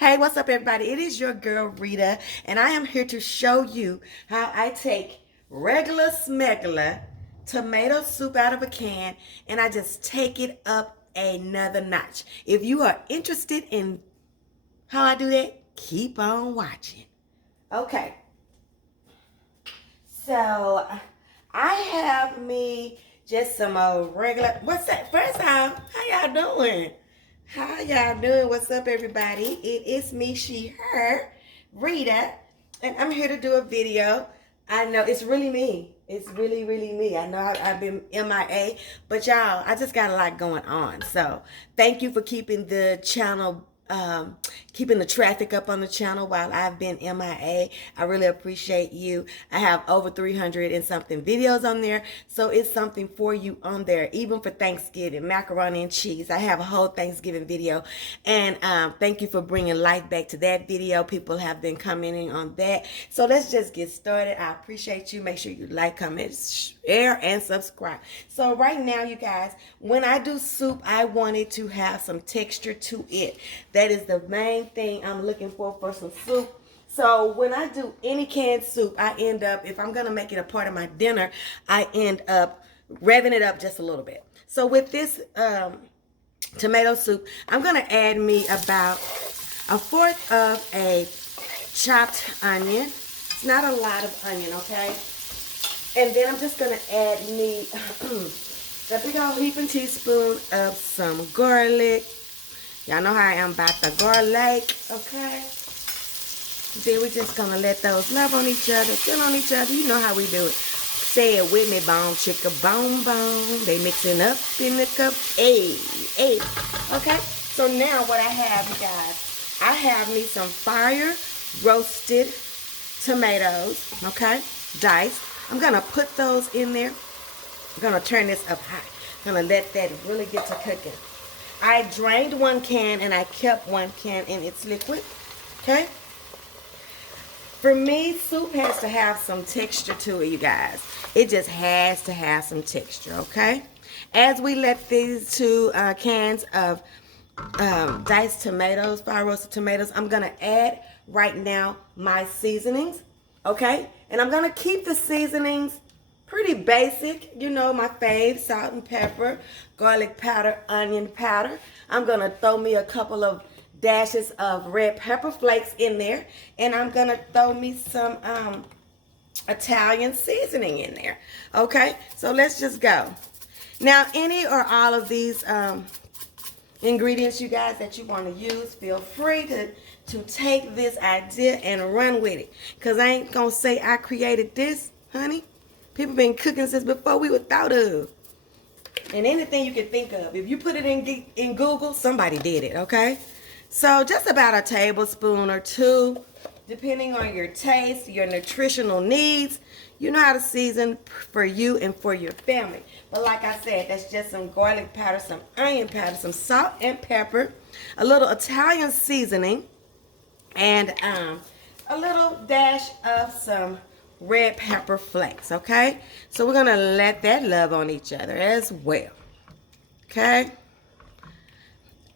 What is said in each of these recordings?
Hey, what's up, everybody? It is your girl Rita, and I am here to show you how I take regular smegular tomato soup out of a can and I just take it up another notch. If you are interested in how I do that, keep on watching. Okay, so I have me just some old regular. What's that? First time, how y'all doing? How y'all doing? What's up, everybody? It is me, she, her, Rita, and I'm here to do a video. I know it's really me. It's really, really me. I know I've been MIA, but y'all, I just got a lot going on. So thank you for keeping the channel keeping the traffic up on the channel while I've been MIA. I really appreciate you. I have over 300 and something videos on there, so it's something for you on there, even for Thanksgiving, macaroni and cheese. I have a whole Thanksgiving video, and thank you for bringing life back to that video. People have been commenting on that, so let's just get started. I appreciate you. Make sure you like, comment, share, and subscribe. So right now, you guys, when I do soup, I wanted to have some texture to it. That is the main thing I'm looking for some soup. So when I do any canned soup, I end up, if I'm going to make it a part of my dinner, I end up revving it up just a little bit. So with this tomato soup, I'm going to add me about a fourth of a chopped onion. It's not a lot of onion, okay? And then I'm just going to add me a big old heaping teaspoon of some garlic. Y'all know how I am about the garlic, okay? Then we're just going to let those love on each other, feel on each other. You know how we do it. Say it with me, bone, chicka, bone, bone. They mixing up in the cup. Hey, hey. Okay, so now what I have, you guys, I have me some fire roasted tomatoes, okay, diced. I'm going to put those in there. I'm going to turn this up high. I'm going to let that really get to cooking. I drained one can and I kept one can in its liquid, okay? For me, soup has to have some texture to it, you guys. It just has to have some texture, okay? As we let these two cans of diced tomatoes, fire roasted tomatoes, I'm going to add right now my seasonings, okay? And I'm going to keep the seasonings pretty basic, you know, my fave, salt and pepper, garlic powder, onion powder. I'm going to throw me a couple of dashes of red pepper flakes in there. And I'm going to throw me some Italian seasoning in there. Okay, so let's just go. Now, any or all of these ingredients, you guys, that you want to use, feel free to take this idea and run with it. Because I ain't going to say I created this, honey. People been cooking since before we were thought of. And anything you can think of. If you put it in Google, somebody did it, okay? So just about a tablespoon or two, depending on your taste, your nutritional needs. You know how to season for you and for your family. But like I said, that's just some garlic powder, some onion powder, some salt and pepper, a little Italian seasoning, and a little dash of some red pepper flakes, okay? So we're gonna let that love on each other as well, okay?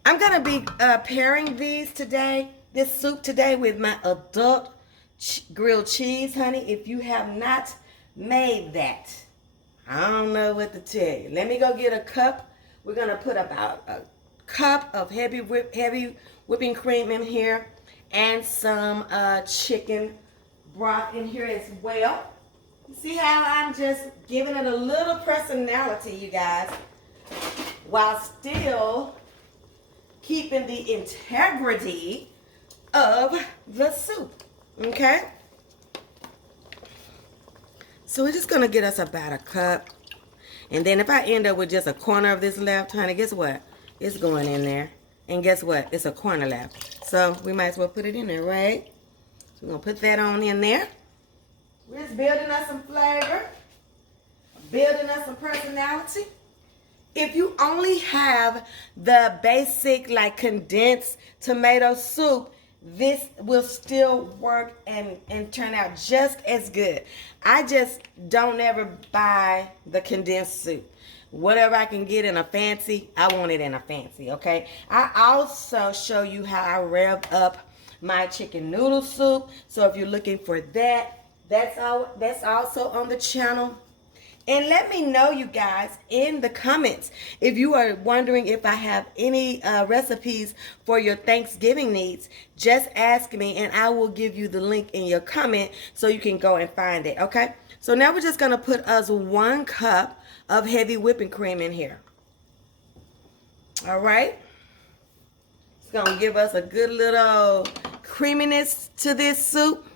I'm gonna be pairing this soup today with my adult grilled cheese, honey. If you have not made that, I don't know what to tell you. Let me go get a cup. We're gonna put about a cup of heavy whipping cream in here and some chicken broth in here as well. See how I'm just giving it a little personality, you guys, while still keeping the integrity of the soup, okay? So we're just gonna get us about a cup, and then if I end up with just a corner of this left, honey, guess what? It's going in there, and guess what? It's a corner left, so we might as well put it in there, right? So we're going to put that on in there. We're just building us some flavor, building us some personality. If you only have the basic, like, condensed tomato soup, this will still work and turn out just as good. I just don't ever buy the condensed soup. Whatever I can get in a fancy, I want it in a fancy, okay? I also show you how I rev up my chicken noodle soup. So if you're looking for that, that's also on the channel. And let me know, you guys, in the comments if you are wondering if I have any recipes for your Thanksgiving needs. Just ask me and I will give you the link in your comment so you can go and find it, okay? So now we're just going to put us 1 cup of heavy whipping cream in here. All right? It's going to give us a good little creaminess to this soup.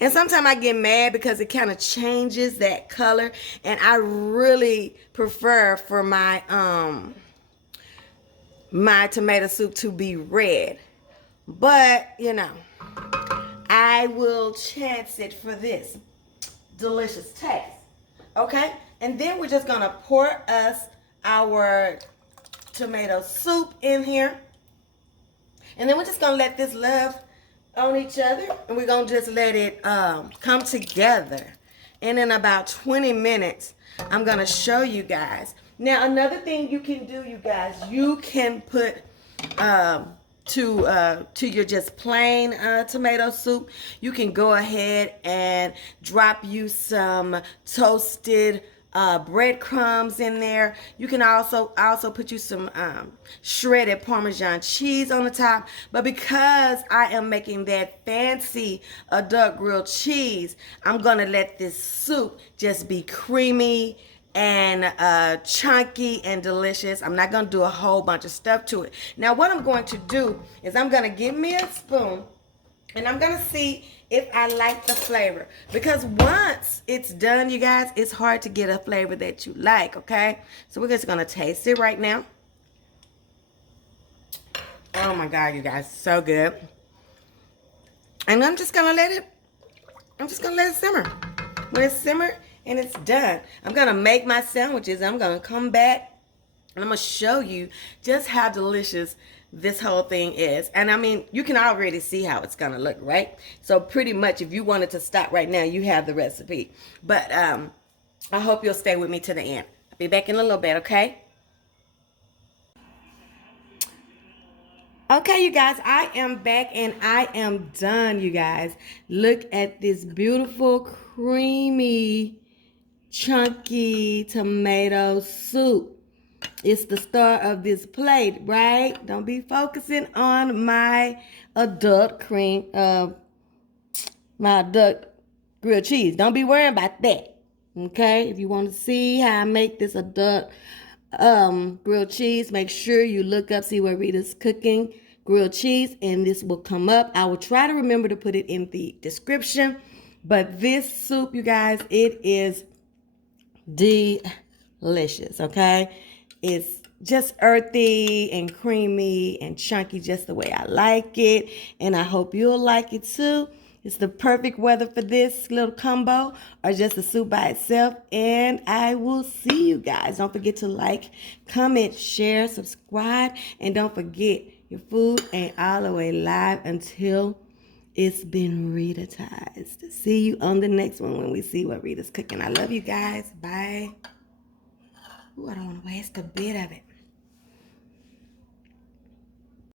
And sometimes I get mad because it kind of changes that color, and I really prefer for my my tomato soup to be red. But, you know, I will chance it for this delicious taste. Okay? And then we're just going to pour us our tomato soup in here. And then we're just going to let this love on each other, and we're gonna just let it come together. And in about 20 minutes I'm gonna show you guys. Now another thing you can do, you guys, you can put to your just plain tomato soup, you can go ahead and drop you some toasted breadcrumbs in there. You can also put you some shredded Parmesan cheese on the top. But because I am making that fancy adult grilled cheese, I'm gonna let this soup just be creamy and chunky and delicious. I'm not gonna do a whole bunch of stuff to it. Now what I'm going to do is I'm gonna give me a spoon and I'm gonna see if I like the flavor. Because once it's done, you guys, it's hard to get a flavor that you like, okay? So we're just gonna taste it right now. Oh my God, you guys, so good. And I'm just gonna let it simmer. When it's simmered and it's done, I'm gonna make my sandwiches. I'm gonna come back and I'm gonna show you just how delicious this whole thing is. And I mean, you can already see how it's gonna look, right? So pretty much if you wanted to stop right now, you have the recipe. But I hope you'll stay with me to the end. I'll be back in a little bit, okay? Okay, you guys, I am back and I am done, you guys. Look at this beautiful, creamy, chunky tomato soup. It's the star of this plate, right? Don't be focusing on my adult cream, my adult grilled cheese. Don't be worrying about that, okay? If you want to see how I make this adult grilled cheese, make sure you look up, see where Rita's cooking grilled cheese, and this will come up. I will try to remember to put it in the description. But this soup, you guys, it is delicious, okay? It's just earthy and creamy and chunky, just the way I like it. And I hope you'll like it too. It's the perfect weather for this little combo or just a soup by itself. And I will see you guys. Don't forget to like, comment, share, subscribe. And don't forget, your food ain't all the way live until it's been Ritatized. See you on the next one when we see what Rita's cooking. I love you guys. Bye. Ooh, I don't want to waste a bit of it.